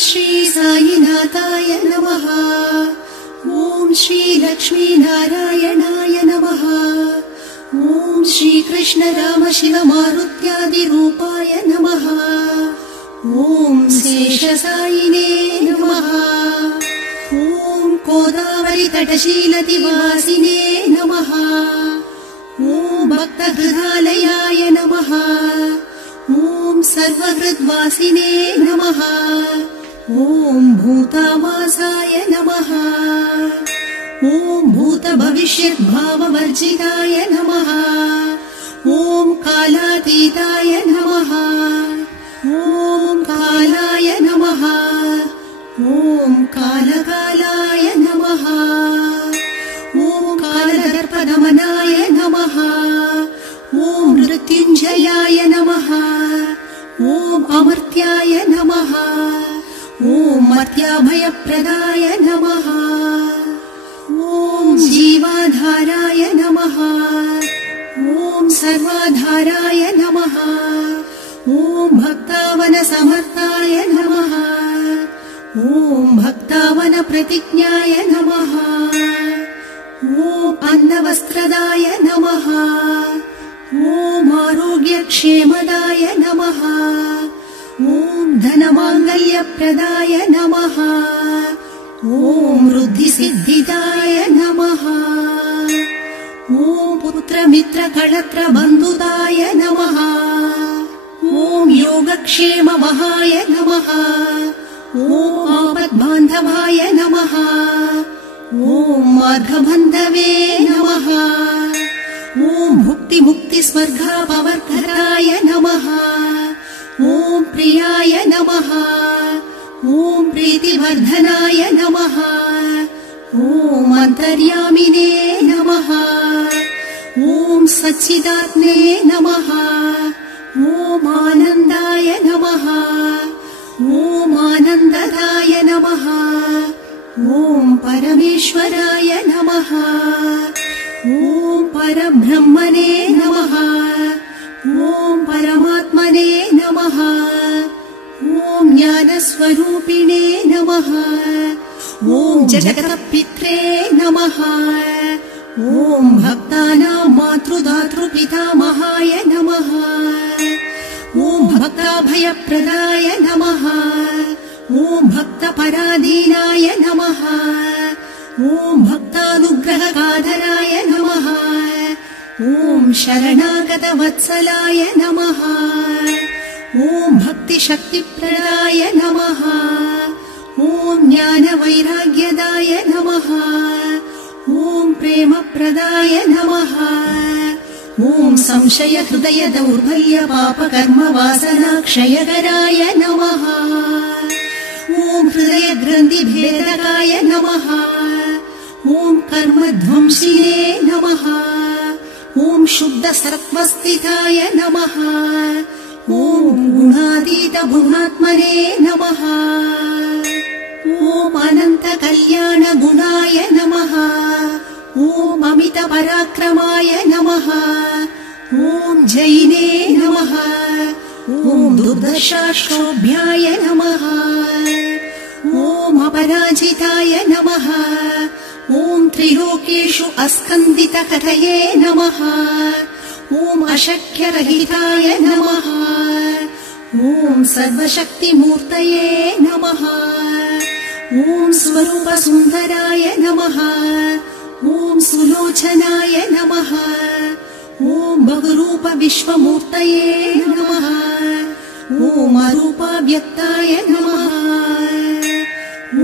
श्री साईनाथाय नमः। ॐ श्री लक्ष्मीनारायणाय नमः। ॐ श्री कृष्ण राम शिव मारुत्यादिरूपाय नमः। ॐ शेषसायिने नमः। ॐ गोदावरी तटशीलतिवासिने नमः। ॐ भक्तहृदालयाय नमः। ॐ सर्वहृद्वासिने नमः। ॐ भूतावासाय नमः। ॐ भूतभविष्यद्भाववर्जिताय नमः। ॐ कालातीताय नमः। ॐ कालाय नमः। ॐ कालकालाय नमः। ॐ कालदर्पदमनाय नमः। ॐ मृत्युञ्जयाय नमः। ॐ अमर्त्याय नमः। ॐ मर्त्याभयप्रदाय नमः। ॐ जीवाधाराय नमः। ॐ सर्वाधाराय नमः। ॐ भक्तावनसमर्ताय नमः। ॐ भक्तावनप्रतिज्ञाय नमः। ॐ अन्नवस्त्रदाय नमः। ॐ आरोग्यक्षेमदाय नमः। ॐ धनमाङ्गल्यप्रदाय नमः। ॐ वृद्धिसिद्धिदाय नमः। ॐ पुत्रमित्रकळत्रबन्धुदाय नमः। ॐ योगक्षेममहाय नमः। ॐ आपद्बान्धवाय नमः। ॐ मार्गबन्धवे नमः। ॐ भुक्तिमुक्तिस्वर्गापवर्गराय नमः। ॐ प्रियाय नमः। ॐ प्रीतिवर्धनाय नमः। ॐ अन्तर्यामिने नमः। ॐ सच्चिदात्मे नमः। ॐ आनन्दाय नमः। ॐ आनन्ददाय नमः। ॐ परमेश्वराय नमः। ॐ परब्रह्मणे नमः। ॐ परमात्मने नमः। ॐ ज्ञानस्वरूपिणे नमः। ॐ जगत्पित्रे नमः। ॐ भक्तानां मातृदातृपितामहाय नमः। ॐ भक्ताभयप्रदाय नमः। ॐ भक्तपराधीनाय नमः। ॐ भक्तानुग्रहकाधराय नमः। ॐ शरणागतवत्सलाय नमः। ॐ भक्तिशक्तिप्रदाय नमः। ॐ ज्ञानवैराग्यदाय नमः। ॐ प्रेमप्रदाय नमः। ॐ संशयहृदयदौर्बल्यपापकर्मवासनाक्षयकराय नमः। ॐ हृदयग्रन्थिभेदकाय नमः। ॐ कर्मध्वंसिने नमः। ॐ शुद्धसत्त्वस्थिताय नमः। ॐ गुणातीतगुणात्मने नमः। ॐ अनन्तकल्याणगुणाय नमः। ॐ अमितपराक्रमाय नमः। ॐ जैने नमः। ॐ दुर्दशाश्रोभ्याय नमः। ॐ अपराजिताय नमः। ॐ त्रिलोकेषु अस्कन्दितकथये नमः। ॐ अशक्यरहिताय नमः। ॐ सर्वशक्तिमूर्तये नमः। ॐ स्वरूपसुन्दराय नमः। ॐ सुलोचनाय नमः। ॐ बहुरूपविश्वमूर्तये नमः। ॐ अरूपाव्यक्ताय नमः।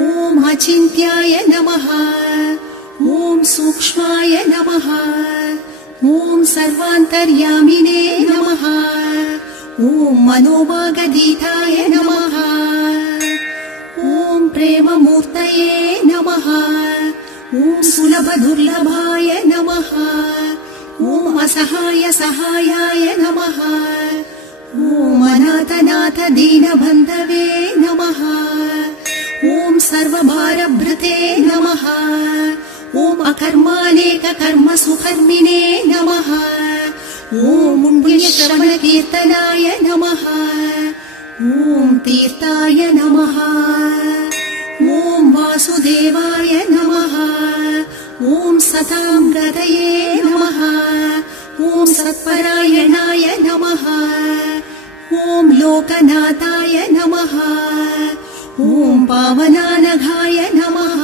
ॐ अचिन्त्याय नमः। ॐ सूक्ष्माय नमः। ॐ सर्वान्तर्यामिने नमः। ॐ मनोभागदीताय नमः। ॐ प्रेममूर्तये नमः। ॐ सुलभदुर्लभाय नमः। ॐ असहायसहायाय नमः। ॐ अनाथनाथदीनबन्धवे नमः। ॐ सर्वभारभृते नमः। ॐ अकर्मानेककर्मसुकर्मिणे नमः। ॐ पुण्यश्रवणकीर्तनाय नमः। ॐ तीर्थाय नमः। ॐ वासुदेवाय नमः। ॐ सतां गतये नमः। ॐ सत्परायणाय नमः। ॐ लोकनाथाय नमः। ॐ पावनानघाय नमः।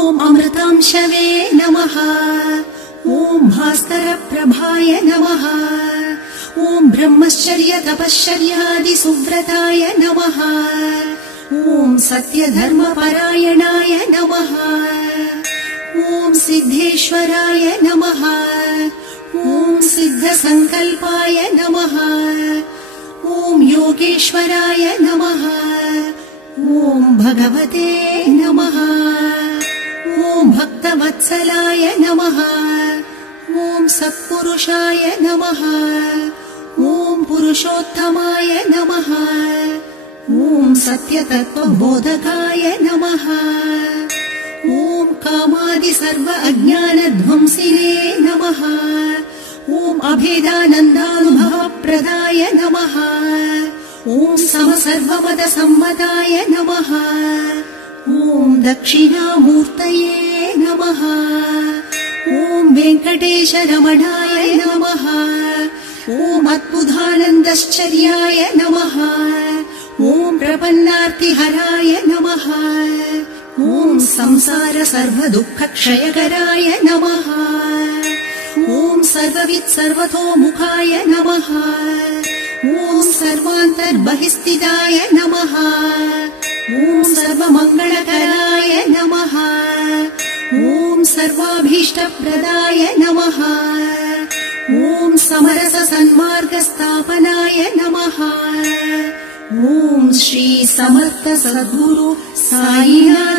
ॐ अमृतांशवे नमः। ॐ भास्करप्रभाय नमः। ॐ ब्रह्मचर्य तपश्चर्यादिसुव्रताय नमः। ॐ सत्यधर्मपरायणाय नमः। ॐ सिद्धेश्वराय नमः। ॐ सिद्धसङ्कल्पाय नमः। ॐ योगेश्वराय नमः। ॐ भगवते नमः। ॐ भक्तवत्सलाय नमः। ॐ सत्पुरुषाय नमः। ॐ पुरुषोत्तमाय नमः। ॐ सत्यतत्त्वबोधकाय नमः। ॐ कामादि सर्व अज्ञानध्वंसिने नमः। ॐ अभेदानन्दानुभवप्रदाय नमः। ॐ समसर्वमतसम्मताय नमः। ॐ दक्षिणामूर्तये नमः। ॐ वेङ्कटेशरमणाय नमः। ॐ अद्भुतानन्दश्चर्याय नमः। ॐ प्रपन्नार्तिहराय नमः। ॐ संसार सर्वदुःखक्षयकराय नमः। ॐ सर्ववित् सर्वतोमुखाय नमः। ॐ सर्वान्तर्बहिस्थिताय नमः। ॐ सर्वमङ्गलकराय नमः। ॐ सर्वाभीष्टप्रदाय नमः। ॐ समरससन्मार्गस्थापनाय नमः। ॐ श्री समर्थ सद्गुरु साईनाथ